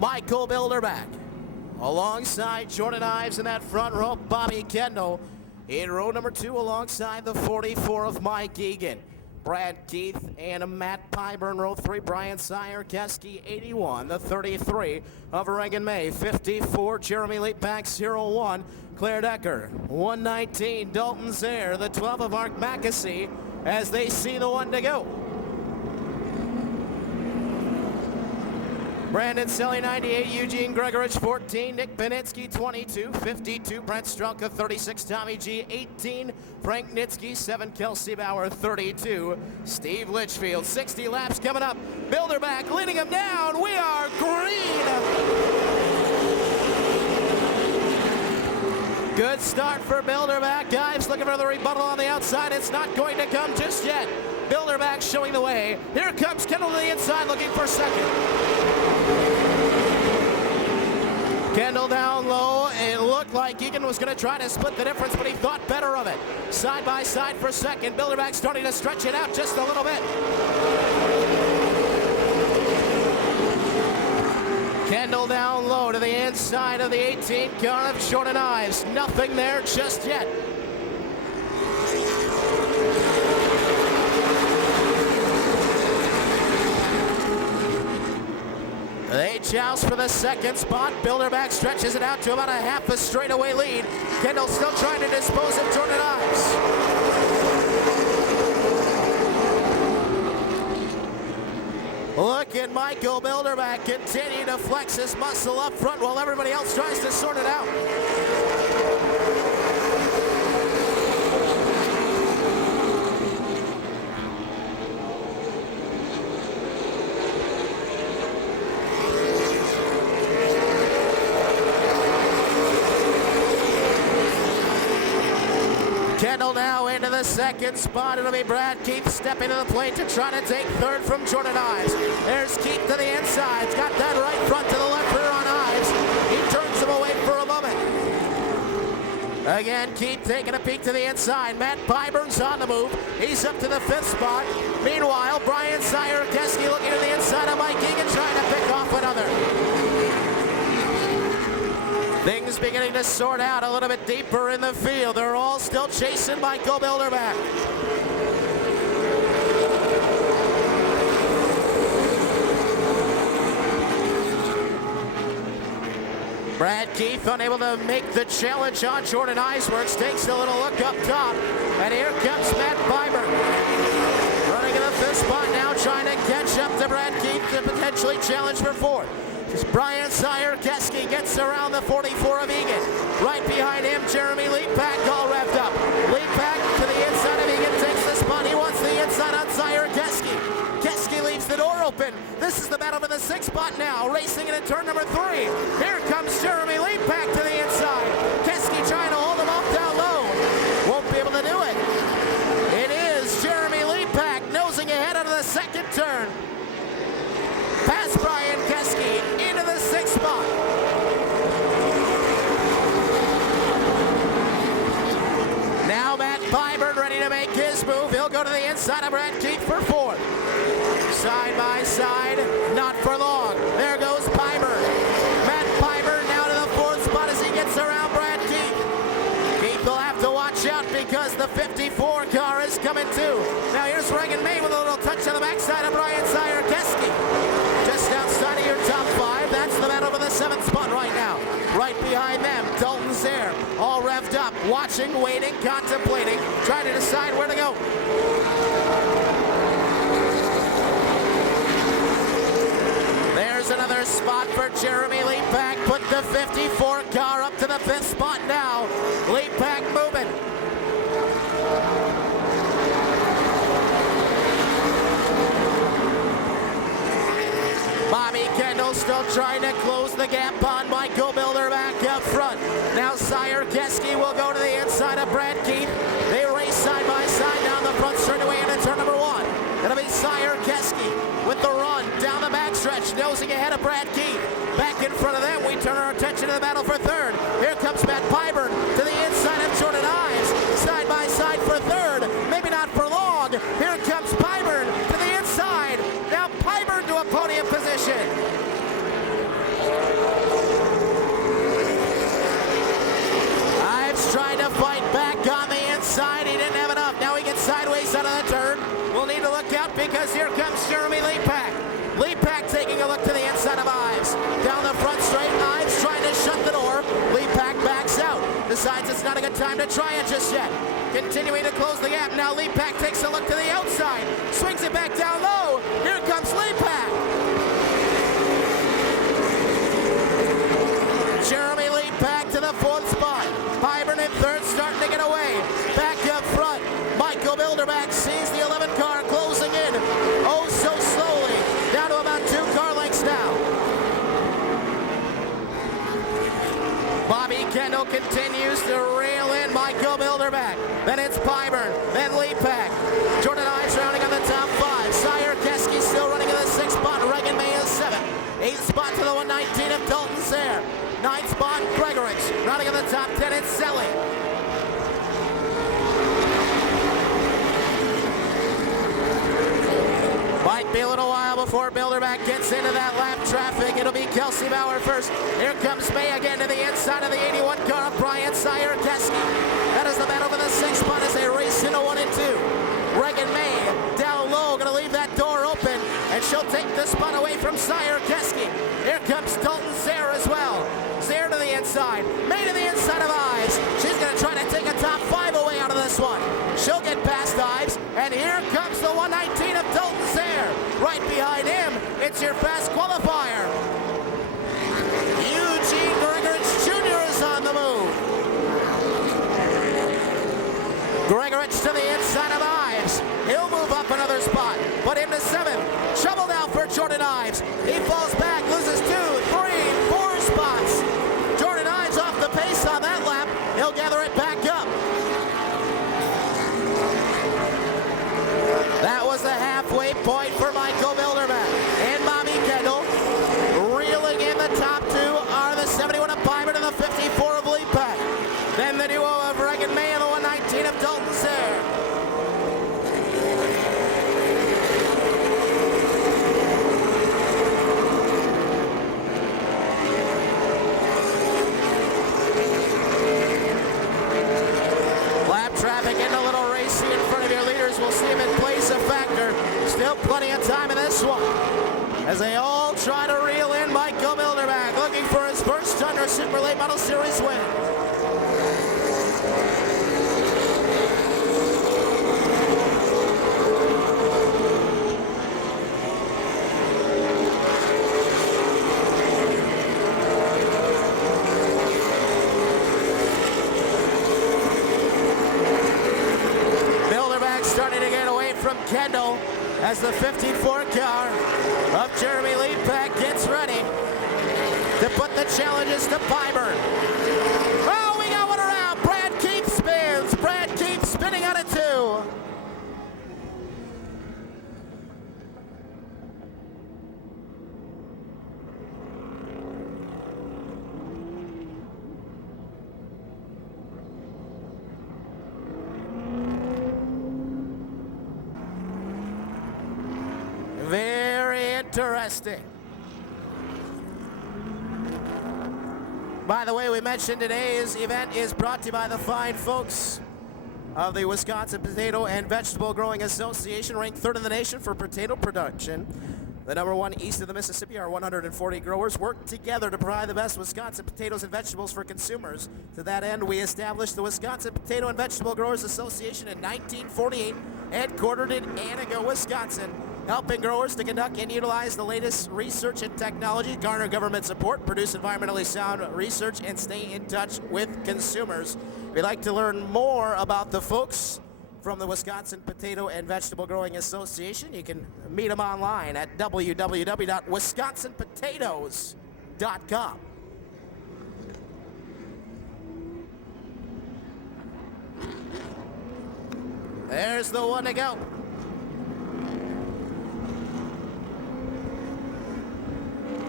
Michael Bilderback. Alongside Jordan Ives in that front row, Bobby Kendall. In row number 2 alongside the 44 of Mike Eugene. Brad Keith and Matt Pyburn, row 3. Brian Syer-Keski, 81. The 33 of Reagan May. 54, Jeremy Leapback, 01. Claire Decker, 119. Dalton Zaire, the 12 of Mark Mackesy, as they see the one to go. Brandon Selly, 98. Eugene Gregorich, 14. Nick Benitsky, 22. 52. Brent Strelka, 36. Tommy G, 18. Frank Nitsky, 7. Kelsey Bauer, 32. Steve Litchfield, 60 laps coming up. Bilderback leading him down. We are green. Good start for Bilderback. Ives looking for the rebuttal on the outside. It's not going to come just yet. Bilderback showing the way. Here comes Kendall to the inside looking for second. Kendall down low. It looked like Eugene was going to try to split the difference, but he thought better of it. Side by side for second. Bilderback starting to stretch it out just a little bit. Kendall down low to the inside of the 18 car of Jordan Ives. Nothing there just yet. They joust for the second spot. Bilderback stretches it out to about a half a straightaway lead. Kendall still trying to dispose of Jordan Ives. Look at Michael Bilderback continue to flex his muscle up front while everybody else tries to sort it out. Kendall now into the second spot. It'll be Brad Keith stepping to the plate to try to take third from Jordan Ives. There's Keith to the inside. He's got that right front to the left rear on Ives. He turns him away for a moment. Again, Keith taking a peek to the inside. Matt Pyburn's on the move. He's up to the 5th spot. Meanwhile, Brian Syer-Keski looking to the inside of Mike Eugene trying to pick off another. Things beginning to sort out a little bit deeper in the field. They're all still chasing Michael Bilderback. Brad Keith unable to make the challenge on Jordan Iceworks. Takes a little look up top. And here comes Matt Pyburn. Running in the 5th spot now, trying to catch up to Brad Keith to potentially challenge for 4th. As Brian Syer-Keski gets around the 44 of Eugene. Right behind him, Jeremy Leapback all revved up. Leapback to the inside of Eugene, takes the spot. He wants the inside on Syer-Keski. Keski leaves the door open. This is the battle for the 6th spot now. Racing into turn number 3. Here comes Jeremy Leapback to the inside. Keski trying to hold him off down low. Won't be able to do it. It is Jeremy Leapback nosing ahead out of the 2nd turn. Past Brian Keski into the 6th spot. Now Matt Pyburn ready to make his move. He'll go to the inside of Brad Keith for 4th. Side by side, not for long. There goes Pyburn. Matt Pyburn now to the 4th spot as he gets around Brad Keith. Keith will have to watch out because the 54 car is coming too. Now here's Reagan May with a little touch on the backside of Brian Syer-Keski. Just outside of your top 5, that's the battle for the 7th spot right now. Right behind them, Dalton Zaire, all revved up, watching, waiting, contemplating, trying to decide where to go. There's another spot for Jeremy Leapback. Put the 54 car up to the 5th spot now. Leapback moving. Bobby Kendall still trying to close the gap on Michael Bilderback up front. Now Syer-Keski will go to the inside of Brad Keith. They race side by side down the front straightaway into turn number 1. It'll be Syer-Keski with the run down the backstretch, nosing ahead of Brad Keith. Back in front of them, we turn our attention to the battle for 3rd. Here comes Matt Pyburn to the inside of Jordan Ives. Side by side for 3rd, maybe not for long. Here comes Pyburn to the inside. Now Pyburn to a podium position. as here comes Jeremy Leapak. Leapak taking a look to the inside of Ives. Down the front straight, Ives trying to shut the door. Leapak backs out. Decides it's not a good time to try it just yet. Continuing to close the gap. Now Leapak takes a look to the outside. Swings it back down low. Here comes Leapak. Jeremy Leapak to the fourth spot. Pyburn in third, starting to get away. Back up front. Michael Bilderback sees the 11 car closing in. Oh, so slowly. Down to about 2 car lengths now. Bobby Kendall continues to reel in Michael Bilderback. Then it's Pyburn. Then Leapak. Jordan Ives rounding on the top 5. Sire Keski still running in the 6th spot. Regan May is 7th. 8th spot to the 119 of Dalton Sayre. 9th spot, Gregorich. Running in the top 10, it's Selly. Might be a little while before Bilderback gets into that lap traffic. It'll be Kelsey Bauer first. Here comes May again to the inside of the 81 car of Brian Sire Keski. That is the battle for the 6th spot as they race into 1 and 2. Regan May down low, gonna leave that door open, and she'll take the spot away from Sire Keski. Here comes Dalton Sayre as well. Sayre to the inside, May to the inside of Ives. She's gonna try to take a top 5 away out of this one. She'll get past Ives, and here comes the 119 of Dalton Sayre. Right behind him, it's your fast qualifier. Eugene Gregorich Jr. is on the move. Gregorich to the inside of Ives. He'll move up another spot, but into 7th. Shovel down for Jordan Ives. He falls back, loses 2, 3, 4 spots. Jordan Ives off the pace on that lap. He'll gather it back up. That was the halfway point for Michael Bilderback. And Bobby Kendall. Reeling in the top 2 are the 71 of Pyburn and the 54 of Leapak. Then the duo of Regan May and the 119 of Dalton Sayre. Lap traffic getting a little racy in front of your leaders. We'll see if it plays a factor. Still plenty of time in this one, as they all try to reel in Michael Bilderback, looking for his first Tundra Super Late Model Series win. Bilderback starting to get away from Kendall as the 54 car of Jeremy Leapak gets ready to put the challenges to Pyburn. Oh, we got one around. Brad Keith spins. Brad Keith spinning out of 2. Very interesting. By the way, we mentioned today's event is brought to you by the fine folks of the Wisconsin Potato and Vegetable Growing Association, ranked 3rd in the nation for potato production. The number 1 east of the Mississippi. Our 140 growers work together to provide the best Wisconsin potatoes and vegetables for consumers. To that end, we established the Wisconsin Potato and Vegetable Growers Association in 1948, headquartered in Antigo, Wisconsin, helping growers to conduct and utilize the latest research and technology, garner government support, produce environmentally sound research, and stay in touch with consumers. If you'd like to learn more about the folks from the Wisconsin Potato and Vegetable Growing Association, you can meet them online at www.wisconsinpotatoes.com. There's the one to go.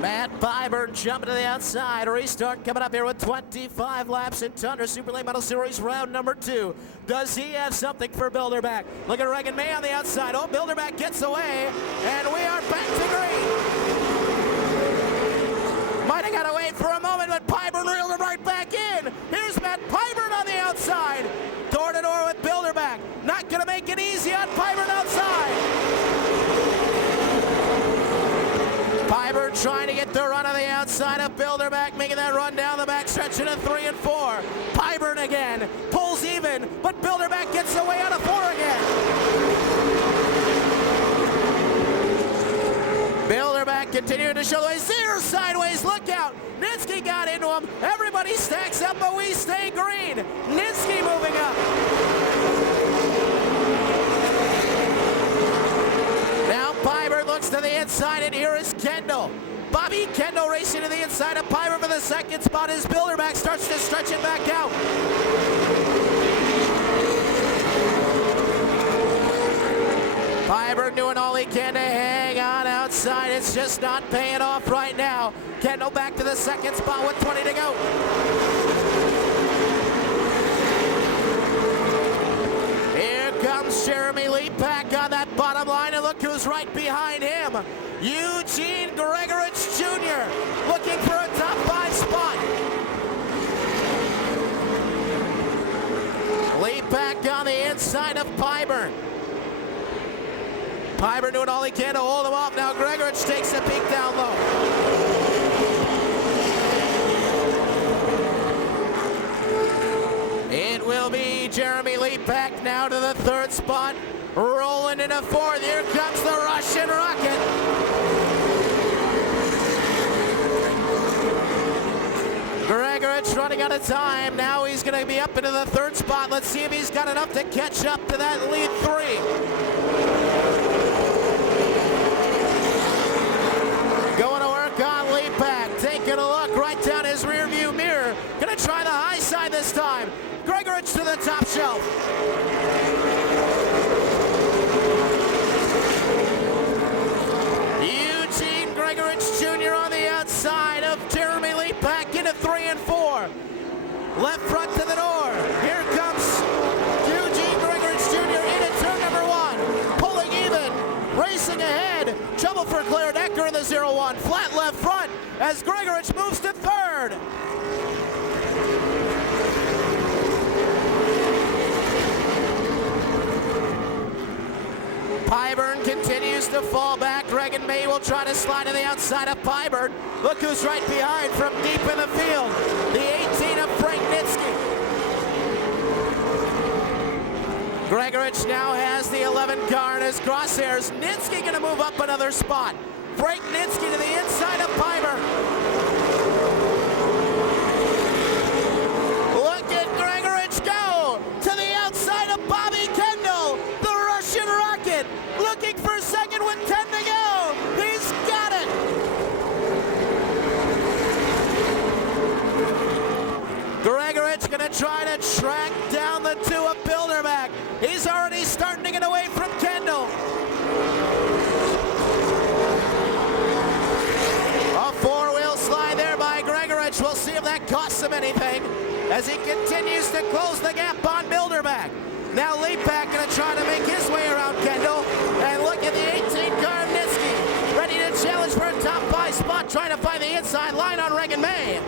Matt Pyburn jumping to the outside. Restart coming up here with 25 laps in Tundra Super Late Model Series round number 2. Does he have something for Bilderback? Look at Regan May on the outside. Oh, Bilderback gets away, and we are back to green. Might have got away for a moment, but Pyburn reeled him right back in. Here's Matt Pyburn on the outside. Door to door with Bilderback. Not going to make it easy on Pyburn outside. trying to get the run on the outside of Bilderback, making that run down the back stretch into 3 and 4. Pyburn again, pulls even, but Bilderback gets away out of 4 again. Bilderback continuing to show the way. Zero sideways, look out. Nitsky got into him. Everybody stacks up, but we stay green. Nitsky moving up. Now Pyburn looks to the inside, and here is Kendall. Bobby Kendall racing to the inside of Pyburn for the second spot as Bilderback starts to stretch it back out. Pyburn doing all he can to hang on outside. It's just not paying off right now. Kendall back to the second spot with 20 to go. Here comes Jeremy Lee back on that bottom line, and look who's right behind him. Eugene Gregorich Jr. looking for a top 5 spot. Lee back on the inside of Pyburn. Pyburn doing all he can to hold him off. Now Gregorich takes a peek down low. It will be Jeremy Lee back now to the 3rd spot. Rolling into 4th. Here comes the Russian Rocket. Gregorich running out of time. Now he's going to be up into the 3rd spot. Let's see if he's got enough to catch up to that lead 3. Going to work on Leapak, taking a look right down his rear view mirror. Gonna try the high side this time. Gregorich to the top shelf. Eugene Gregorich Jr. on the outside of Jeremy Leapak into 3 and 4. Left front to the door. Here comes Eugene Gregorich Jr. into turn number 1. Pulling even, racing ahead. Trouble for Claire Decker in the 0-1. Flat left front as Gregorich moves to 3rd. Pyburn continues to fall back. Regan May will try to slide to the outside of Pyburn. Look who's right behind from deep in the field. The 18 of Frank Nitsky. Gregorich now has the 11 car in his crosshairs. Nitsky going to move up another spot. Frank Nitsky to the inside of Pyburn. Look at Gregorich go to the outside of Bobby Kendall. The Russian Rocket looking for 2nd with 10 to go. He's got it. Gregorich going to try to track down the 2 of Bilderback. He's already starting to get away from Kendall. A 4-wheel slide there by Gregorich. We'll see if that costs him anything as he continues to close the gap on Bilderback. Now Leapak going to try to make his way around Kendall. And look at the 18 car of Nitsky, ready to challenge for a top 5 spot, trying to find the inside line on Regan May.